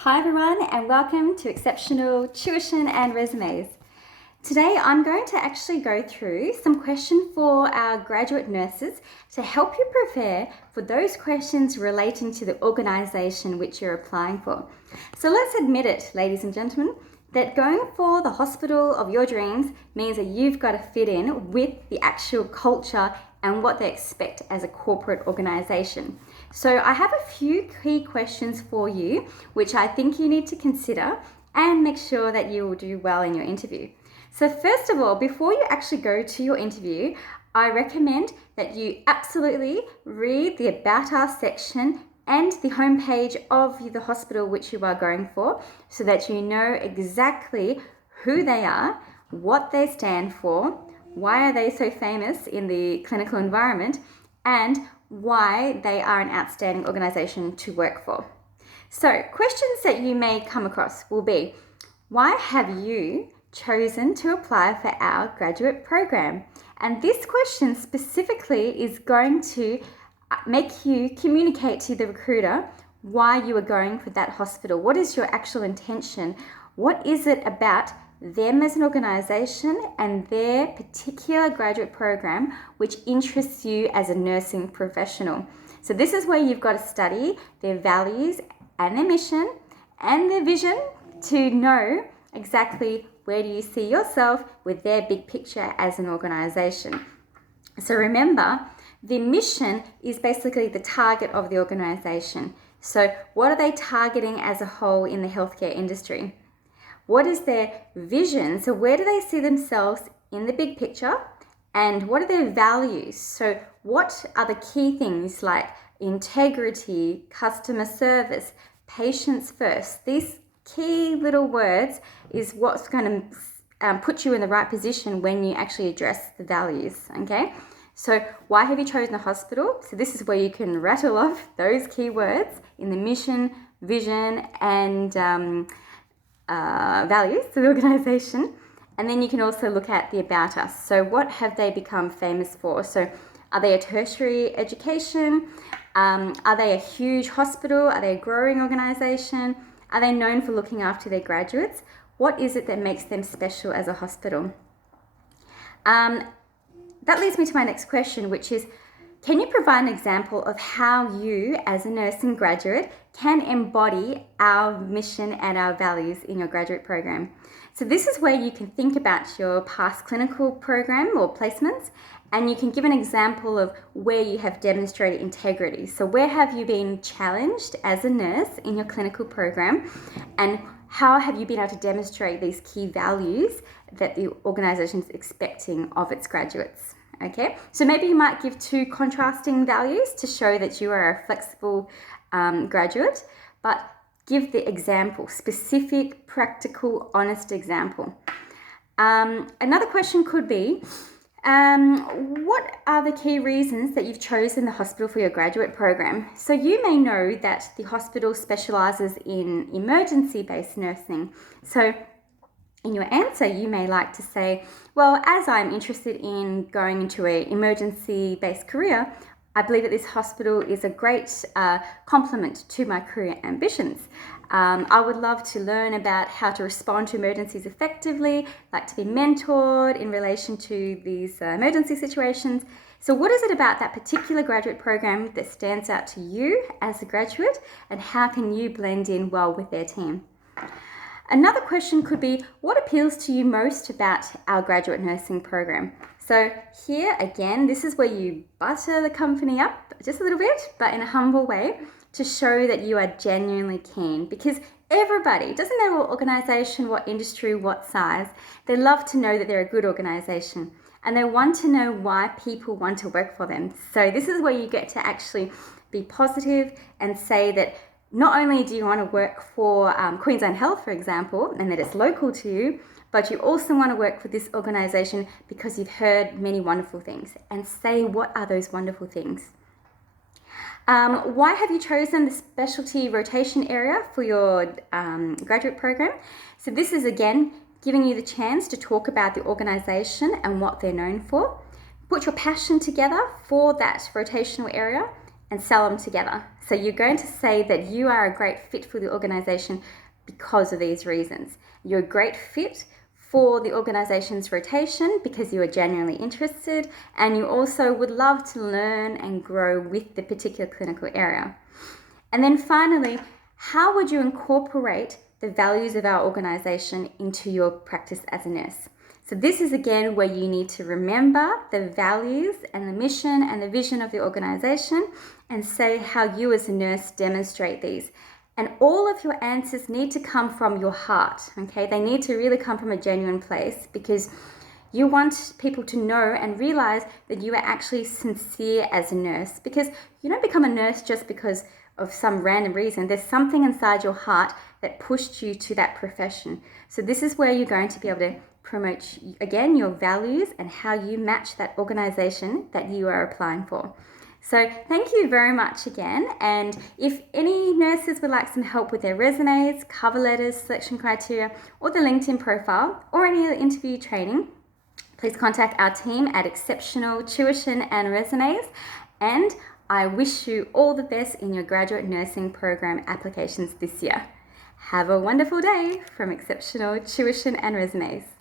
Hi everyone and welcome to Exceptional Tuition and Resumes. Today I'm going to actually go through some questions for our graduate nurses to help you prepare for those questions relating to the organisation which you're applying for. So let's admit it, ladies and gentlemen, that going for the hospital of your dreams means that you've got to fit in with the actual culture and what they expect as a corporate organisation. So I have a few key questions for you, which I think you need to consider and make sure that you will do well in your interview. So first of all, before you actually go to your interview, I recommend that you absolutely read the About Us section and the homepage of the hospital which you are going for so that you know exactly who they are, what they stand for, why are they so famous in the clinical environment, and why they are an outstanding organisation to work for. So questions that you may come across will be, why have you chosen to apply for our graduate program? And this question specifically is going to make you communicate to the recruiter why you are going for that hospital. What is your actual intention? What is it about them as an organisation and their particular graduate program which interests you as a nursing professional? So this is where you've got to study their values and their mission and their vision to know exactly where do you see yourself with their big picture as an organisation. So remember, the mission is basically the target of the organisation. So what are they targeting as a whole in the healthcare industry? What is their vision? So where do they see themselves in the big picture? And what are their values? So what are the key things like integrity, customer service, patients first? These key little words is what's going to put you in the right position when you actually address the values, okay? So why have you chosen a hospital? So this is where you can rattle off those key words in the mission, vision, and values of the organisation. And then you can also look at the About Us. So what have they become famous for? So are they a tertiary education? Are they a huge hospital? Are they a growing organisation? Are they known for looking after their graduates? What is it that makes them special as a hospital? That leads me to my next question, which is, can you provide an example of how you, as a nursing graduate, can embody our mission and our values in your graduate program? So this is where you can think about your past clinical program or placements, and you can give an example of where you have demonstrated integrity. So where have you been challenged as a nurse in your clinical program, and how have you been able to demonstrate these key values that the organisation is expecting of its graduates? Okay, so maybe you might give two contrasting values to show that you are a flexible graduate, but give the example, specific, practical, honest example. Another question could be, what are the key reasons that you've chosen the hospital for your graduate program? So you may know that the hospital specialises in emergency-based nursing. So in your answer, you may like to say, well, as I'm interested in going into an emergency-based career, I believe that this hospital is a great complement to my career ambitions. I would love to learn about how to respond to emergencies effectively, like to be mentored in relation to these emergency situations. So what is it about that particular graduate program that stands out to you as a graduate, and how can you blend in well with their team? Another question could be, what appeals to you most about our graduate nursing program? So here again, this is where you butter the company up just a little bit, but in a humble way, to show that you are genuinely keen, because everybody, doesn't matter what organisation, what industry, what size, they love to know that they're a good organisation and they want to know why people want to work for them. So this is where you get to actually be positive and say that not only do you want to work for Queensland Health, for example, and that it's local to you, but you also want to work for this organisation because you've heard many wonderful things, and say what are those wonderful things. Why have you chosen the specialty rotation area for your graduate program? So this is again giving you the chance to talk about the organisation and what they're known for. Put your passion together for that rotational area and sell them together. So you're going to say that you are a great fit for the organization because of these reasons. You're a great fit for the organization's rotation because you are genuinely interested, and you also would love to learn and grow with the particular clinical area. And then finally, how would you incorporate the values of our organization into your practice as a nurse? So this is again where you need to remember the values and the mission and the vision of the organization and say how you as a nurse demonstrate these. And all of your answers need to come from your heart, okay? They need to really come from a genuine place, because you want people to know and realize that you are actually sincere as a nurse, because you don't become a nurse just because of some random reason. There's something inside your heart that pushed you to that profession. So this is where you're going to be able to promote, again, your values and how you match that organization that you are applying for. So thank you very much again. And if any nurses would like some help with their resumes, cover letters, selection criteria, or the LinkedIn profile, or any other interview training, please contact our team at Exceptional Tuition and Resumes. And I wish you all the best in your graduate nursing program applications this year. Have a wonderful day from Exceptional Tuition and Resumes.